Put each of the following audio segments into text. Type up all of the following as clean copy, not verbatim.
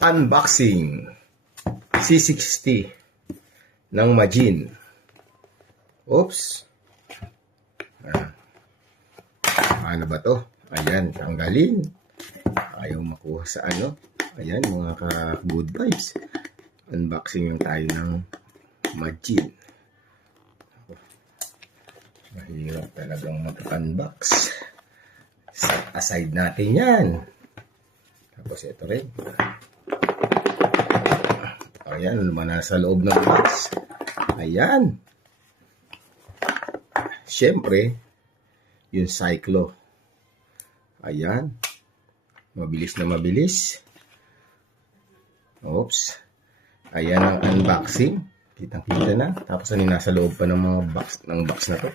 Unboxing C60 ng Majin. Oops. Ano ba to? Ayan, tanggalin. Ayaw makuha sa ano. Ayan, mga ka-good vibes. Unboxing yung tayo ng Majin. Mahirap talagang mag-unbox. Set aside natin yan. Tapos ito rin. Ayan, lumana sa loob ng box. Ayan. Siyempre, yung Cyclo. Ayan. Mabilis na mabilis. Oops. Ayan ang unboxing. Kitang-kita na. Tapos ano yung nasa loob pa ng mga box na to.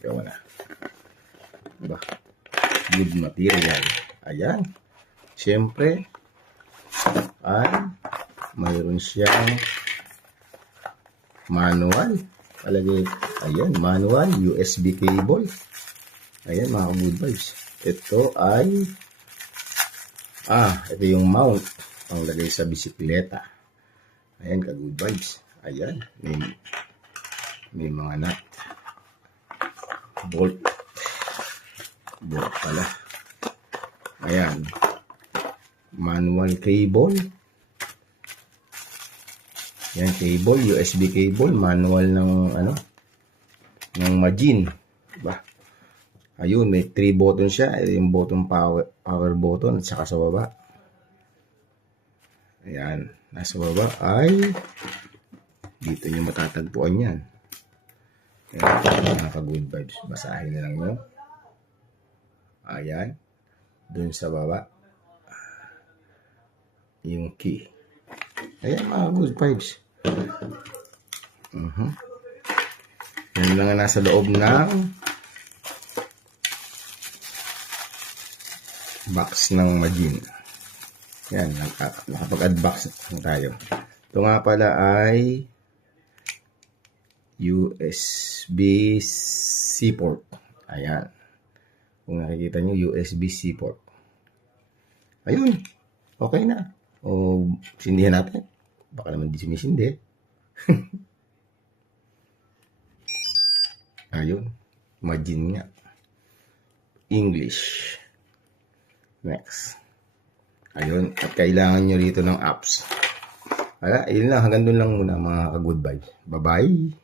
Gawa na. Diba? Good material. Ayan. Siyempre, ay mayroon siyang manual. Palagi, ayan, manual, USB cable. Ayan, mga good vibes. Ito ay, ito yung mount pang lagay sa bisikleta. Ayan, ka-good vibes. Ayan, may mga nut. Bolt pala. Ayan. Manual cable. Yan, cable, USB cable, manual ng ano, ng Majin. Diba? Ayun, may 3 button siya. Yung button power button at saka sa baba. Ayan, nasa baba ay dito nyo matatagpuan yan. Ayan, mga good vibes. Basahin na lang nyo. Ayan, dun sa baba yung key. Ayan, mga good vibes. Yan lang ang nasa loob ng box ng Majin. Yan, nakapag-unbox na tayo. Ito nga pala ay USB-C port. Ayan. Kung nakikita nyo, USB-C port. Ayun. Okay na. O, sindihan natin. Baka naman di sumisindi. Ayun. Majin nga. English. Next. Ayun. At kailangan nyo rito ng apps. Ayun lang. Hanggang doon lang muna mga ka-good vibes. Bye-bye.